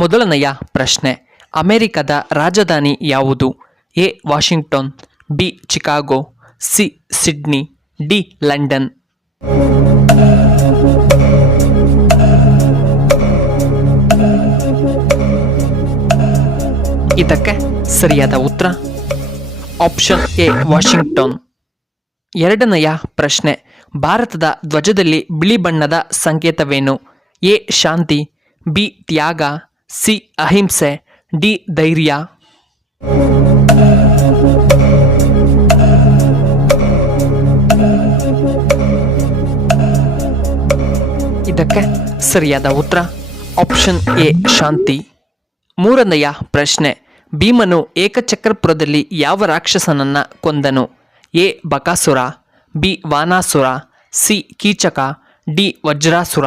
ಮೊದಲನೆಯ ಪ್ರಶ್ನೆ, ಅಮೆರಿಕದ ರಾಜಧಾನಿ ಯಾವುದು? A Washington, B Chicago, C Sydney, D London. ಇದಕ್ಕೆ ಸರಿಯಾದ ಉತ್ತರ ಆಪ್ಷನ್ ಎ ವಾಷಿಂಗ್ಟನ್. ಎರಡನೆಯ ಪ್ರಶ್ನೆ, ಭಾರತದ ಧ್ವಜದಲ್ಲಿ ಬಿಳಿ ಬಣ್ಣದ ಸಂಕೇತವೇನು? ಎ ಶಾಂತಿ, ಬಿ ತ್ಯಾಗ, ಸಿ ಅಹಿಂಸೆ, ಡಿ ಧೈರ್ಯ. ಇದಕ್ಕೆ ಸರಿಯಾದ ಉತ್ತರ ಆಪ್ಷನ್ ಎ ಶಾಂತಿ. ಮೂರನೆಯ ಪ್ರಶ್ನೆ, ಭೀಮನು ಏಕಚಕ್ರಪುರದಲ್ಲಿ ಯಾವ ರಾಕ್ಷಸನನ್ನ ಕೊಂದನು? A Bakasura, B Vanasura, C Keechaka, D Vajrasura.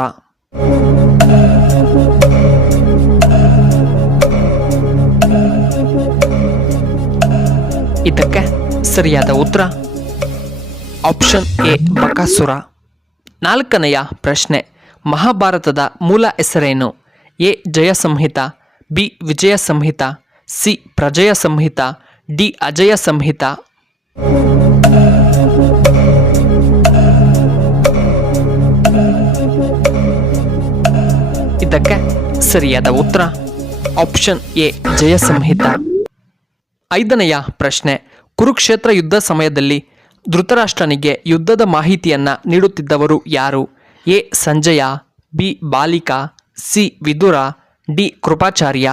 ಇದಕ್ಕೆ ಸರಿಯಾದ ಉತ್ತರ ಆಪ್ಷನ್ ಎ ಬಕಾಸುರ. ನಾಲ್ಕನೆಯ ಪ್ರಶ್ನೆ, ಮಹಾಭಾರತದ ಮೂಲ ಹೆಸರೇನು? A Jaya Samhita, B Vijaya Samhita, C Prajaya Samhita, D Ajaya Samhita. ಇದಕ್ಕೆ ಸರಿಯಾದ ಉತ್ತರ ಆಪ್ಷನ್ ಎ ಜಯ ಸಂಹಿತ. ಐದನೆಯ ಪ್ರಶ್ನೆ, ಕುರುಕ್ಷೇತ್ರ ಯುದ್ಧ ಸಮಯದಲ್ಲಿ ಧೃತರಾಷ್ಟ್ರನಿಗೆ ಯುದ್ಧದ ಮಾಹಿತಿಯನ್ನ ನೀಡುತ್ತಿದ್ದವರು ಯಾರು? A Sanjaya, B Balika, C Vidura, D Kripacharya.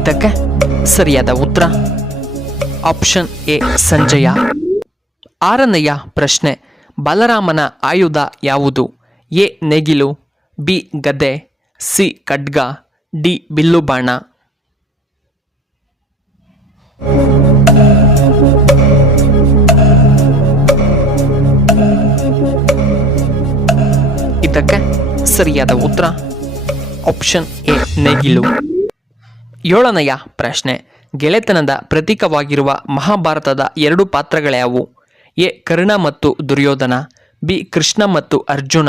ಇದಕ್ಕೆ ಸರಿಯಾದ ಉತ್ತರ ಆಪ್ಷನ್ ಎ ಸಂಜಯ. ಆರನೆಯ ಪ್ರಶ್ನೆ, ಬಲರಾಮನ ಆಯುಧ ಯಾವುದು? ಎ ನೇಗಿಲು, ಬಿ ಗದೆ, ಸಿ ಖಡ್ಗ, ಡಿ ಬಿಲ್ಲು ಬಾಣ. ಇದಕ್ಕೆ ಸರಿಯಾದ ಉತ್ತರ ಆಪ್ಷನ್ ಎ ನೇಗಿಲು. ಏಳನೆಯ ಪ್ರಶ್ನೆ, ಗೆಳೆತನದ ಪ್ರತೀಕವಾಗಿರುವ ಮಹಾಭಾರತದ ಎರಡು ಪಾತ್ರಗಳ್ಯಾವು? ಎ ಕರ್ಣ ಮತ್ತು ದುರ್ಯೋಧನ, ಬಿ ಕೃಷ್ಣ ಮತ್ತು ಅರ್ಜುನ,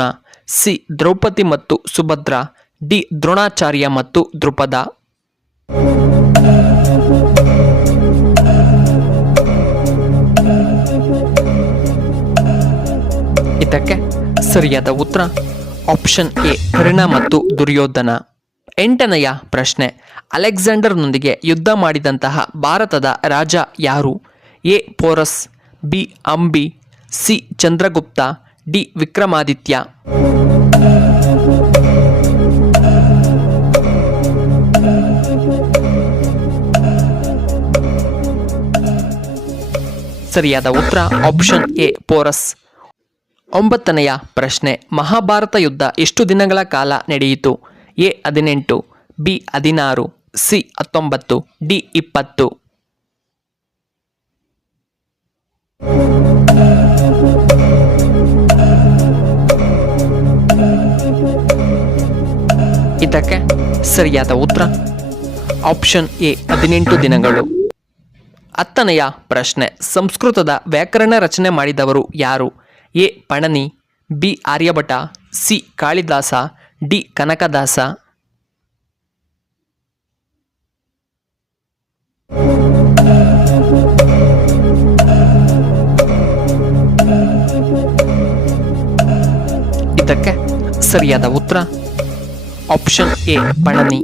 ಸಿ ದ್ರೌಪದಿ ಮತ್ತು ಸುಭದ್ರ, ಡಿ ದ್ರೋಣಾಚಾರ್ಯ ಮತ್ತು ದ್ರುಪದ. ಇದಕ್ಕೆ ಸರಿಯಾದ ಉತ್ತರ ಆಪ್ಷನ್ ಎ ಕರ್ಣ ಮತ್ತು ದುರ್ಯೋಧನ. ಎಂಟನೆಯ ಪ್ರಶ್ನೆ, ಅಲೆಕ್ಸಾಂಡರ್ನೊಂದಿಗೆ ಯುದ್ಧ ಮಾಡಿದಂತಹ ಭಾರತದ ರಾಜ ಯಾರು? A Porus, B Ambi, C Chandragupta, D Vikramaditya. ಸರಿಯಾದ ಉತ್ತರ ಆಪ್ಷನ್ ಎ ಪೋರಸ್. ಒಂಬತ್ತನೆಯ ಪ್ರಶ್ನೆ, ಮಹಾಭಾರತ ಯುದ್ಧ ಎಷ್ಟು ದಿನಗಳ ಕಾಲ ನಡೆಯಿತು? A 18, B 16, C 19, D 20. ಇದಕ್ಕೆ ಸರಿಯಾದ ಉತ್ತರ ಆಪ್ಷನ್ ಎ 18 ದಿನಗಳು. ಹತ್ತನೆಯ ಪ್ರಶ್ನೆ, ಸಂಸ್ಕೃತದ ವ್ಯಾಕರಣ ರಚನೆ ಮಾಡಿದವರು ಯಾರು? A Panini, B Aryabhata, C Kalidasa, D Kanakadasa. ಇದಕ್ಕೆ ಸರಿಯಾದ ಉತ್ತರ ಆಪ್ಷನ್ ಎ ಪಣನಿ.